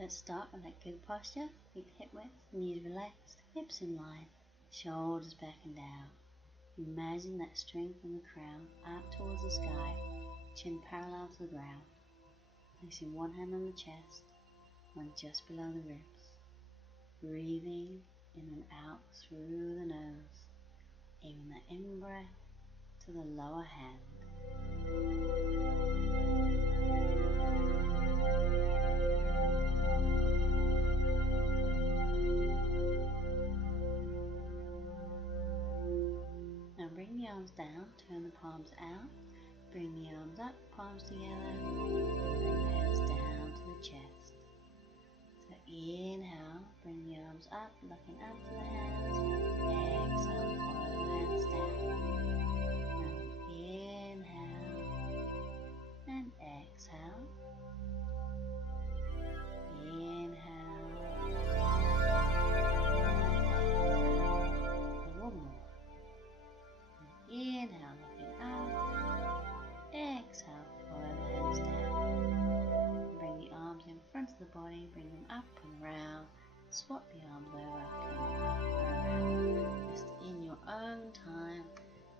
Let's start with that good posture, feet hip width, knees relaxed, hips in line, shoulders back and down. Imagine that strength in the crown up towards the sky, chin parallel to the ground. Placing one hand on the chest, one just below the ribs. Breathing in and out through the nose, aiming the in-breath to the lower hand. Now bring the arms down, turn the palms out, bring the arms up, palms together, and bring the hands down to the chest. So inhale, bring the arms up, looking up to the hands, exhale, follow the hands down. And inhale, and exhale, inhale, and one more. Inhale, looking up, exhale, follow the hands down. Bring the arms in front of the body, bring them up and round, swap the arms over, come up and round. Just in your own time,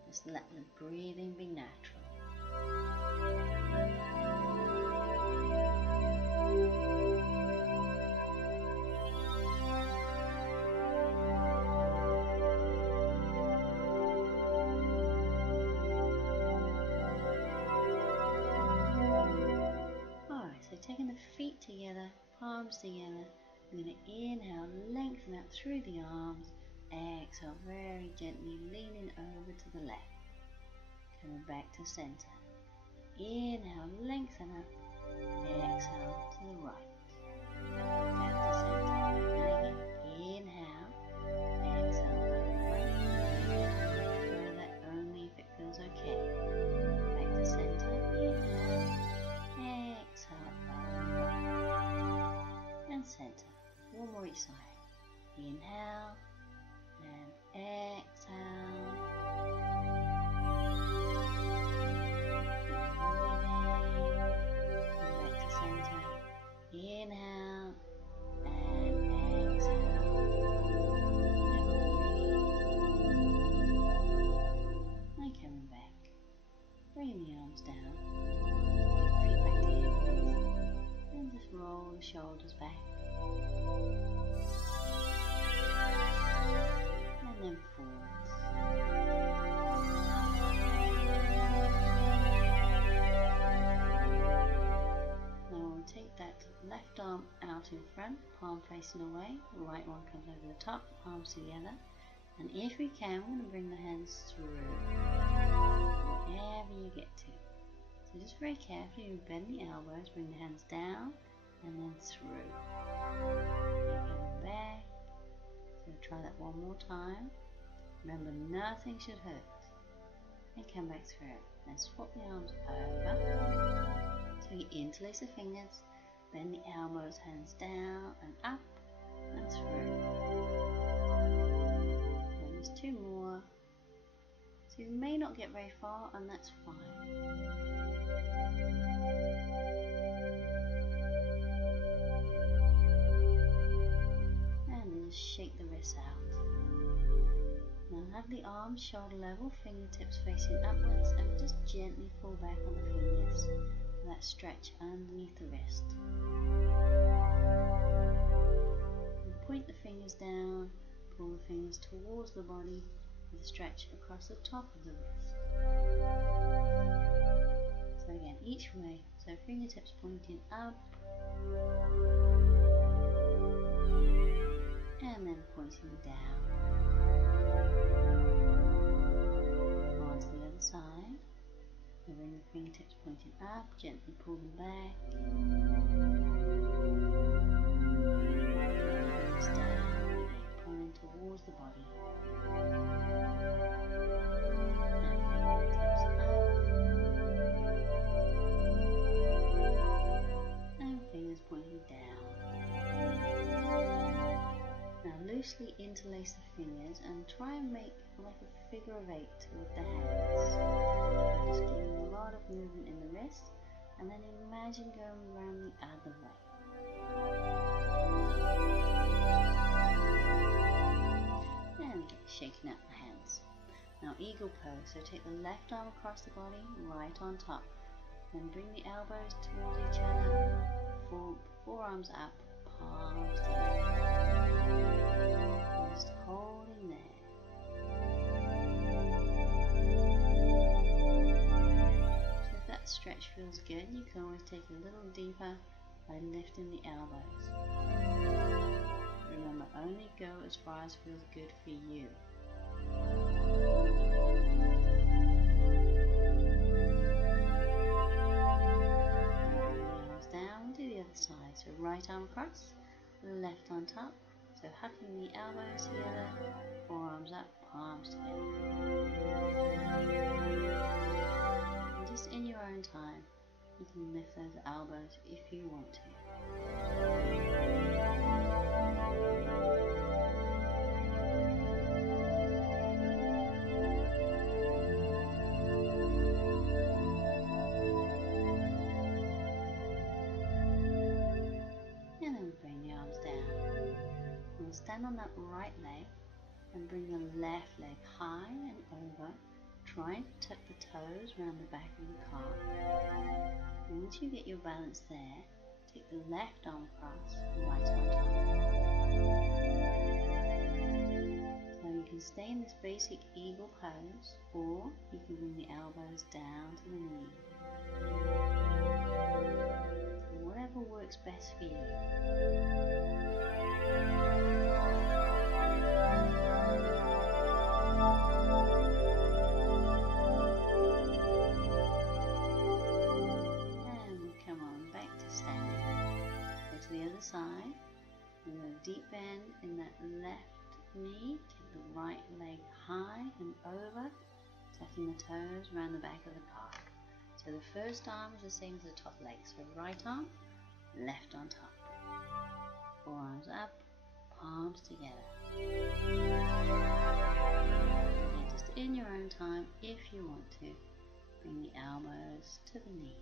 just let the breathing be natural. Taking the feet together, palms together, we're going to inhale, lengthen out through the arms, exhale, very gently leaning over to the left, coming back to center. Inhale, lengthen up, exhale to the right, back to center. And again, inhale, exhale, over, throw that only if it feels okay. Back to center, inhale, exhale, and center. One more each side. Inhale and exhale. Keep breathing. Come back to center. Inhale and exhale. And coming back. Bring the arms down. Feet back to hip width. And just roll the shoulders back. And then forwards. Now we'll take that left arm out in front, palm facing away, the right one comes over the top, palms together, and if we can, we're going to bring the hands through, wherever you get to. So just very carefully, you bend the elbows, bring the hands down, and then through. And coming back. So try that one more time. Remember, nothing should hurt. And come back through. Then swap the arms over. So you interlace the fingers, bend the elbows, hands down and up and through. And there's two more. So you may not get very far, and that's fine. And just shake the wrists out. Now have the arms shoulder level, fingertips facing upwards, and just gently pull back on the fingers for that stretch underneath the wrist. And point the fingers down, pull the fingers towards the body with a stretch across the top of the wrist. So again, each way, so fingertips pointing up, and then pointing down. On to the other side, and bring the fingertips pointing up, gently pull them back, hands down, pulling towards the body. Pointing down. Now loosely interlace the fingers and try and make like a figure of 8 with the hands. Just giving a lot of movement in the wrist, and then imagine going around the other way. And shaking out the hands. Now eagle pose, so take the left arm across the body, right on top. Then bring the elbows towards each other, forearms up, palms together. Just holding there. So if that stretch feels good, you can always take a little deeper by lifting the elbows. Remember, only go as far as feels good for you. Side. So right arm across, left on top. So hugging the elbows together, forearms up, palms together. And just in your own time, you can lift those elbows if you want to. Stand on that right leg and bring the left leg high and over. Try and tuck the toes around the back of the calf. And once you get your balance there, take the left arm across, right on top. So you can stay in this basic eagle pose, or you can bring the elbows down to the knees. Whatever works best for you. Side, and a deep bend in that left knee. Take the right leg high and over, tucking the toes around the back of the calf. So the first arm is the same as the top leg. So right arm, left on top. Forearms up, palms together. And just in your own time, if you want to, bring the elbows to the knee.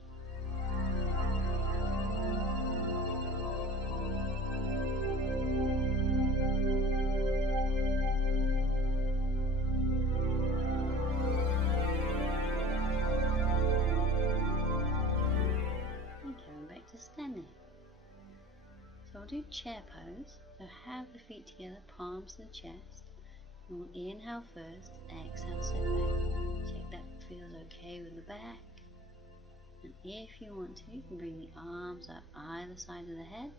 So I'll do chair pose, so have the feet together, palms to the chest. And we'll inhale first, exhale, sit back. Check that feels okay with the back. And if you want to, you can bring the arms up either side of the head.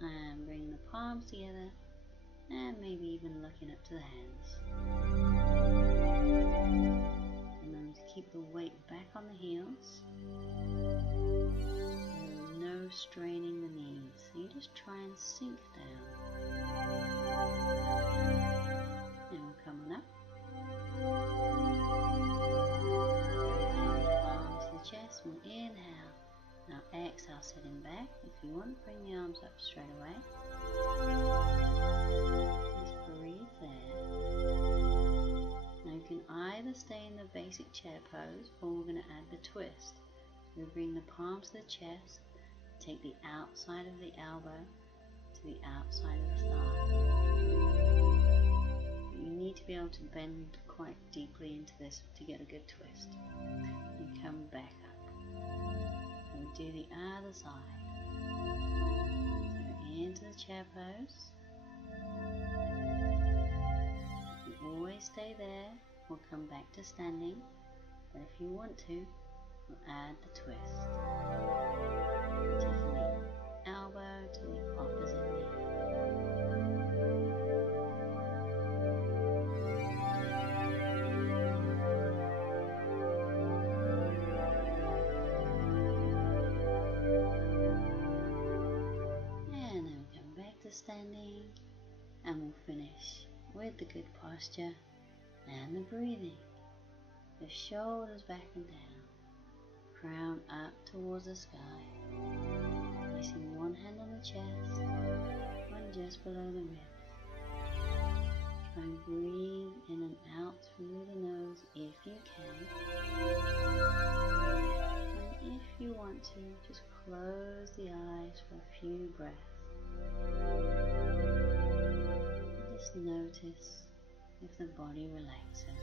And bring the palms together, and maybe even looking up to the hands. And then keep the weight back on the heels. No straining the knees. So you just try and sink down. And we'll come on up. Palms to the chest. We'll inhale. Now exhale, sitting back. If you want, bring the arms up straight away. Just breathe there. Now you can either stay in the basic chair pose, or we're going to add the twist. We'll bring the palms to the chest. Take the outside of the elbow to the outside of the thigh. You need to be able to bend quite deeply into this to get a good twist. And come back up. And do the other side. So into the chair pose. You always stay there. We'll come back to standing. But if you want to, we'll add the twist. Taking the elbow to the opposite knee. And then come back to standing, and we'll finish with the good posture and the breathing. The shoulders back and down. Crown up towards the sky. Placing one hand on the chest, one just below the ribs. Try and breathe in and out through the nose if you can. And if you want to, just close the eyes for a few breaths. Just notice if the body relaxes.